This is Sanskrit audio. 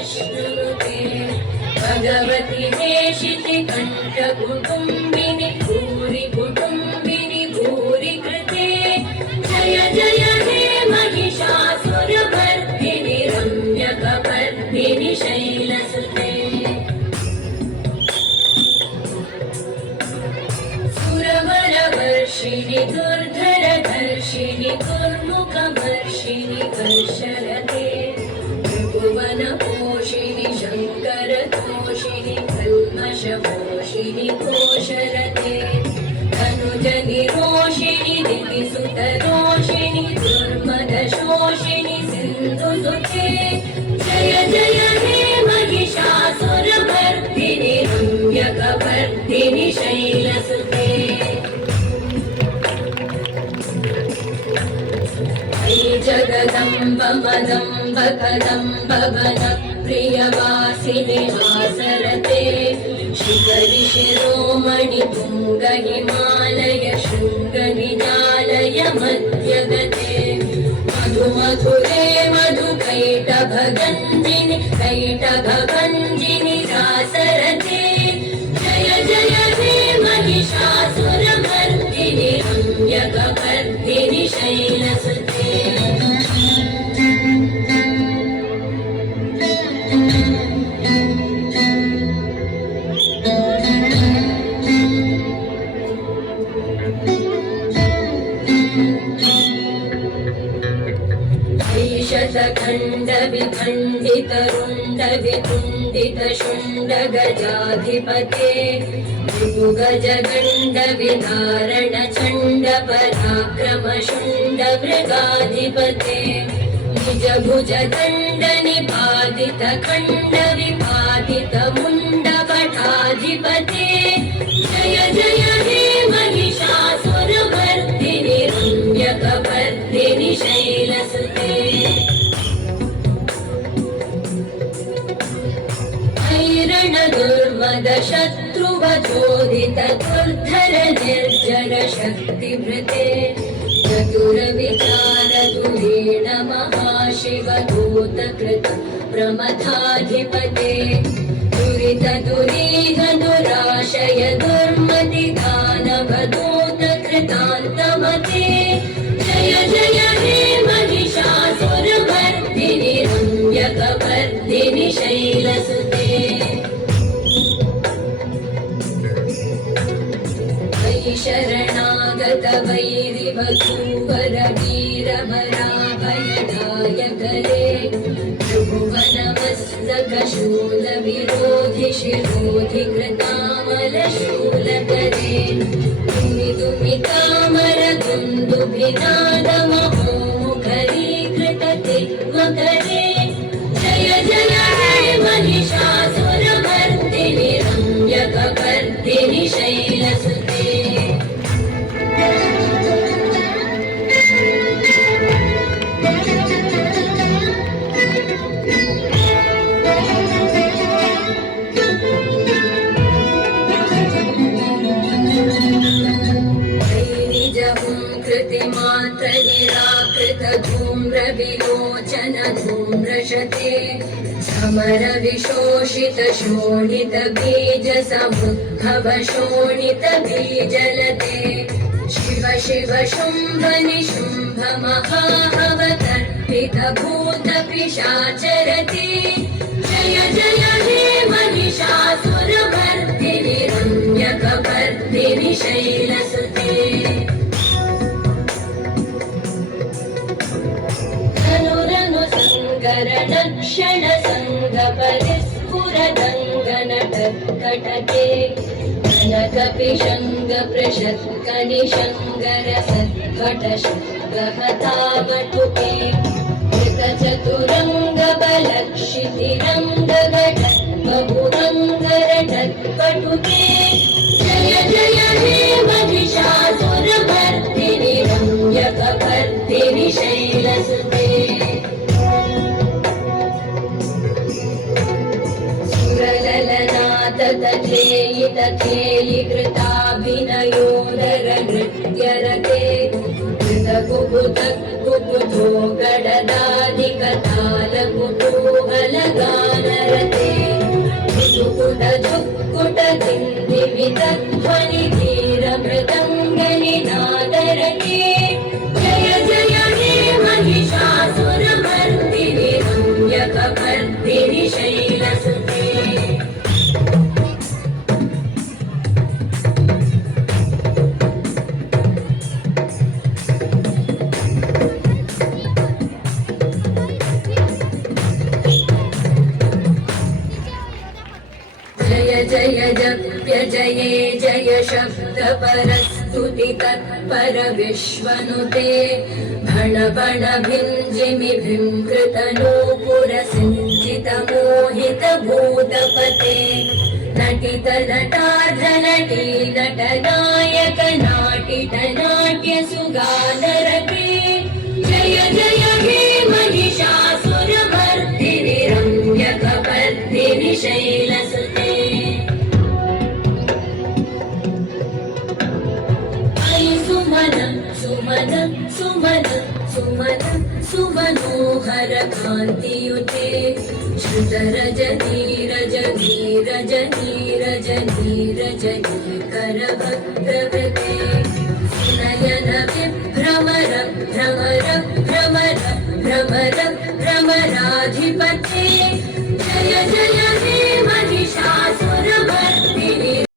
विष्णुनुते भगवति हेशिति कण्ठकुटुम्बिनि भूरि कुटुम्बिनि भूरि कृते जय जय हे महिषासुरमर्दिनि रम्यकपर्दिनि शैलसुते सुरवरवर्षिणि दुर्धरधर्षिणि दुर्मुखवर्षिणि कर्षरते त्रिभुवनपोषिणि शङ्करतोषिणि कल्मषपोषिणि घोषरते तनुजनिरोषिणि दितिसुतरोषिणि दुर्मदशोषिणि सिन्धुसुते जय जय हे महिषासुरमर्दिनि रम्यकपर्दिनि शैलसुते जगदम्ब मदम्ब कदम्ब वन प्रियवासिनि हासरते शिखरि शिरोमणि तुङ्ग हिमालय शृङ्ग निजालय मध्यगते मधु मधुरे मधु कैटभगञ्जिनि कैटभभञ्जिनि रासरते जय जय हे महिषासुरमर्दिनि रम्यकपर्दिनि शैलसुते शतखण्ड विखण्डित रुण्ड वितुण्डित शुण्ड गजाधिपते भृगुगजगण्ड विधारण चण्ड पराक्रम शुण्ड मृगाधिपते निज भुज दण्ड निपातित खण्ड विपातित मुण्ड भटाधिपते जय जय हे महिषासुरमर्दिनि रम्यकपर्दिनि शैलसुते ऐरण दुर्मद शत्रुवचोदित दुर्धर निर्जर शक्तिभृते चतुर विचार दुरेण महाशिव दूतकृत प्रमथाधिपते दुरित दुरीह दुराशय दुर्मति दानव दूतकृतान्तमते जय जय हे महिषासुरमर्दिनि रम्यकपर्दिनि शैलसुते शरणागत वैरिवधूवर वीरभराभयदायकरे त्रिभुवनमस्तकशूल विरोधि शिरोधि कृतामलशूलकरे दुमिदुमितामर दुन्दुभिनादमहोमुखरीकृत तिग्मकरे जय जय हे महिषासुरमर्दिनि रम्यकपर्दिनि शैलसुते कृतिमात्र निराकृत धूम्र विलोचन धूम्रशते समर विशोषित शोणित बीज समुद्भव शोणित बीजलते शिव शिव शुम्भ निशुम्भ महाहवतर्पित भूत पिशाचरते जय जय हे महिषासुरमर्दिनि रम्यकपर्दिनि शैलसुते क्षण संग परिस्फुरदङ्गनटकटके कनकपिशङ्ग प्रशत्क निशङ्गर सद्भट शङ्गहतावटुके कृतचतुरङ्ग बलक्षितिरङ्ग बहुरङ्गरटत्पटुके जय जय हे महिषासुरमर्दिनि रम्यकपर्दिनि शैलसुते तथेयि तथेयि कृताभिनयोदर नृत्यरते कृतकुकुथो गडदादिकताल कुतूहलगान झुक्कुट झुक्कुट ध्वनि धीर मृदङ्गनिनादरते जय जय हे महिषासुरमर्दिनि रम्यकपर्दिनि शैलसुते जय जय जप्य जये जय शब्द परस्तुति तत्पर विश्वनुते भण भण भिञ्जिमि भिङ्कृत नूपुर सिञ्चित मोहित भूतपते नटित नटार्ध नटी नटनायक नाटित नाट्य सुगानरते जय जय हे महिषासुरमर्दिनि रम्यकपर्दिनि शैलसुते सुमन सुमन सुमन सुमनोहर कान्तियुते श्रुत रजनी रजनी रजनी रजनी रजनी करभद्रवृते नयन विभ्रमर भ्रमर भ्रमर भ्रमर भ्रमराधिपते